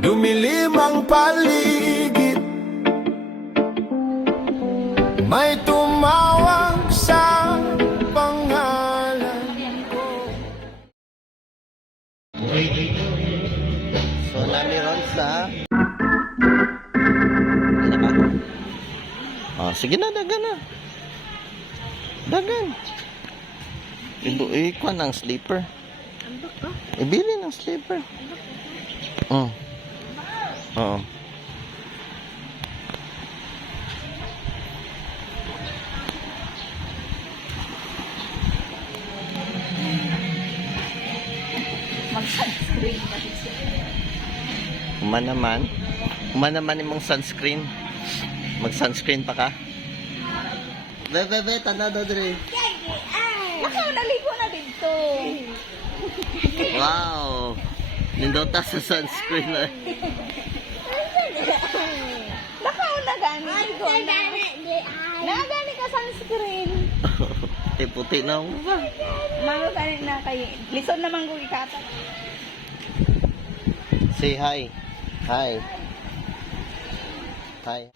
Dumilim ang paligid, may tumawag sa pangalan ko. So, namiron sa... Ano ka? Oh, sige na, dagan na. Dagan. Ikuha ng sleeper. Ibili ng sleeper. Oo. Mag-sunscreen na siya. Umanaman imong sunscreen. Mag-sunscreen pa ka? Bebe, tanado dre. Baka naligo na dito. Wow. Nindota sa sunscreen na. Baka na gani. Nagani ka sunscreen. Puti na mo ba? Mga gani na kayo. Lison naman kung ikata. Say hi. Hi. Hi.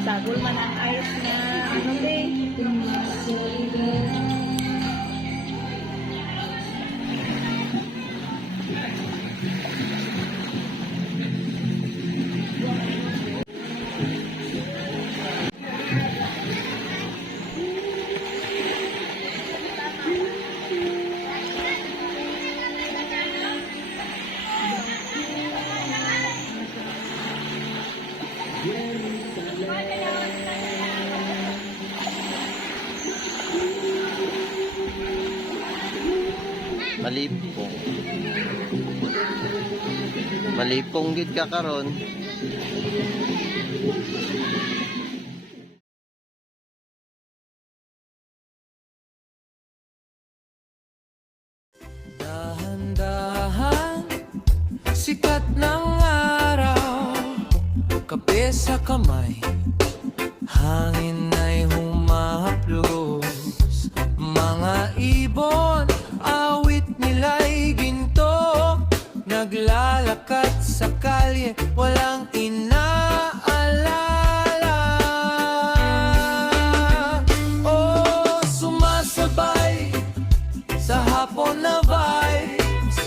Sagol man ang ayos na ano eh. Malipong. Malipong gid ka karon. Dahan-dahan, sikat ng araw, kape sa kamay, hangin ay humahaplos. Mga ibon, awit nila'y ginto, naglalakad sa kalye, walang inaalala. Oh, sumasabay sa hapon na vibes,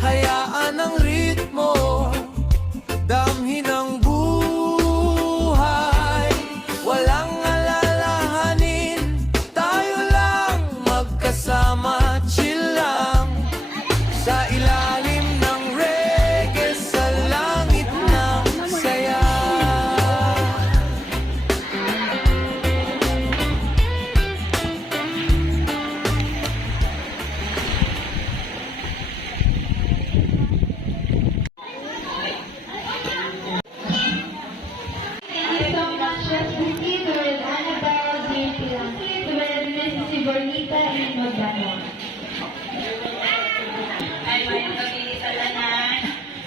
hayaan ang ritmo, damhin ang buhay, walang alalahanin, tayo lang magkasama, chill lang sa ilalim ng reggae, sa langit ng saya. Ay, mayang gabi sa tanan.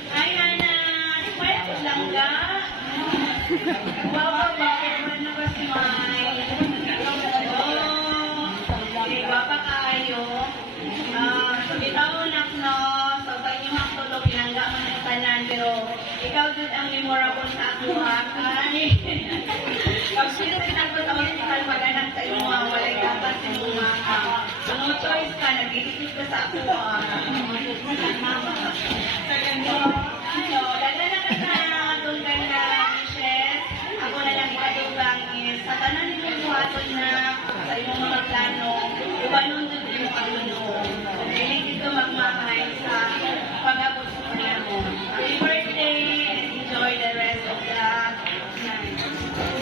Ay, anak, pwede lang ka? Wow, bakit mo na ba si May? Oh, iba pa kayo. So, bitaw nak no, so sa inyong magtulog, pinanggaman ng tanan, pero ikaw dun ang memorable sa ako, ha? Pag sino pinagod sa hospital, pag-anak sa iyong mga walay dapat sa iyong mga no choice ka, nag-iisip ka sa ako, ha? Ano, dala na ka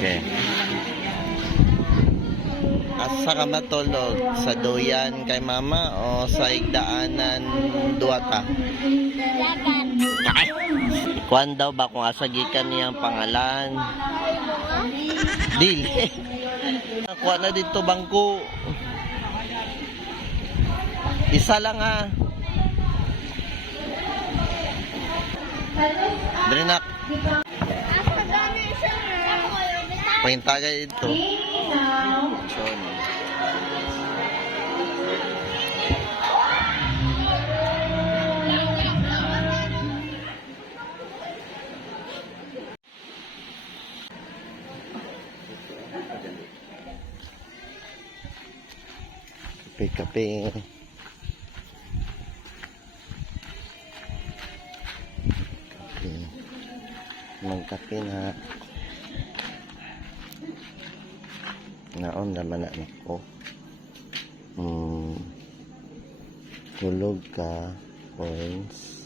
Okay. Asa ka matulog? Sa duyan kay mama o sa igdaanan duwata? Ay! Kuan daw ba kung asa gikan niyang pangalan? Dili. Kuha na dito bangko. Isa lang ha. Drinak. Pahintagay ito. Chon. Kape-kape. Kape. Magkape na. Naon naman na ako. Hulog ka. Coins.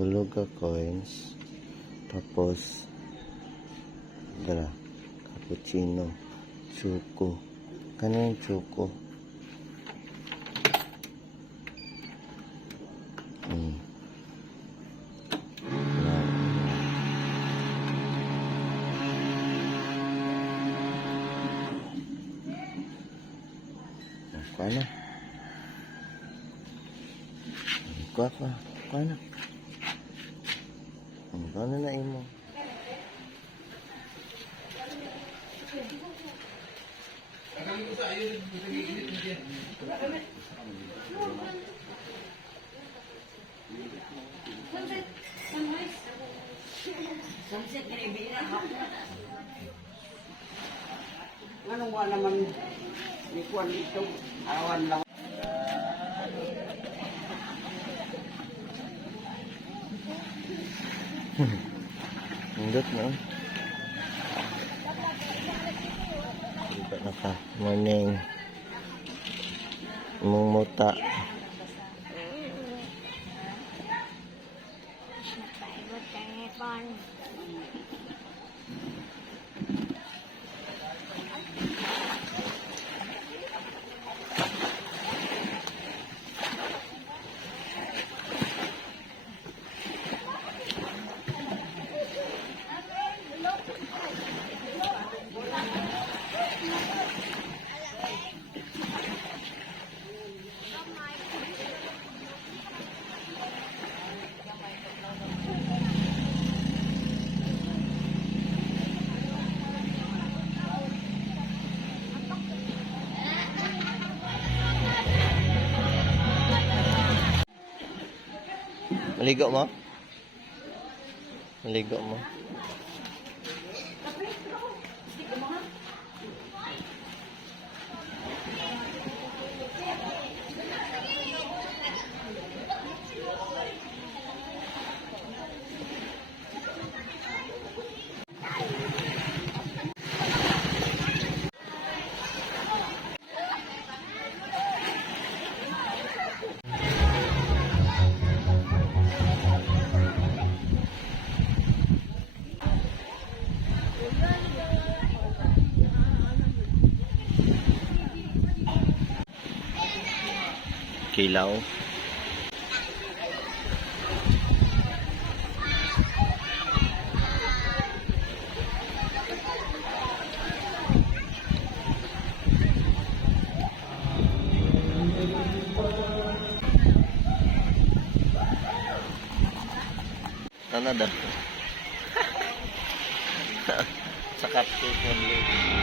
Hulog ka coins. Tapos gara. Cappuccino. Choco. Kano yung choco? Kuana? Kuana? Kuana na imo? Anong wala naman ni Juan ito? Awan lang. Indot na. Iba na ka. Morning. Mong muta. Maligo mo? Maligo mo? Kilaw. Ano daw? Sa kapit ng